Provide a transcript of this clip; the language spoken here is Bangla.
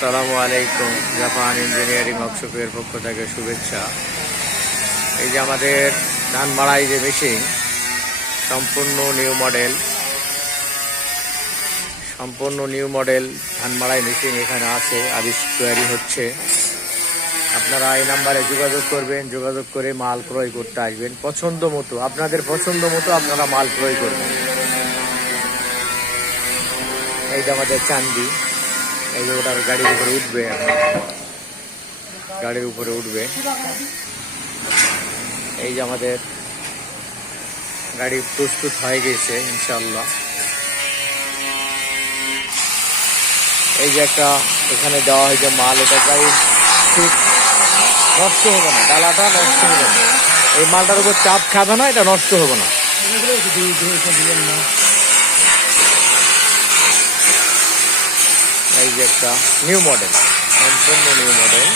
আসসালামু আলাইকুম। জাপান ইঞ্জিনিয়ারিং ওয়ার্কশপের পক্ষ থেকে শুভেচ্ছা। এই যে আমাদের ধান মাড়াই যে মেশিন, সম্পূর্ণ নিউ মডেল ধান মাড়াই মেশিন এখানে আছে, তৈরি হচ্ছে। আপনারা এই নাম্বারে যোগাযোগ করবেন, যোগাযোগ করে মাল ক্রয় করতে আসবেন। আপনাদের পছন্দ মতো আপনারা মাল ক্রয় করবেন। এই যে আমাদের চান্দি, এই যে ওটার গাড়ির উপরে উঠবে, গাড়ির উপরে উঠবে। এই যে আমাদের গাড়ি প্রস্তুত হয়ে গেছে ইনশাল্লাহ। এই যে একটা এখানে দেওয়া হয়েছে মাল, এটা গাড়ি ঠিক নষ্ট হবে না, ডালাটা নষ্ট হবে না, এই মালটার উপর চাপ খাবে না, এটা নষ্ট হবে না। এই যে একটা নিউ মডেল, সম্পূর্ণ নিউ মডেল।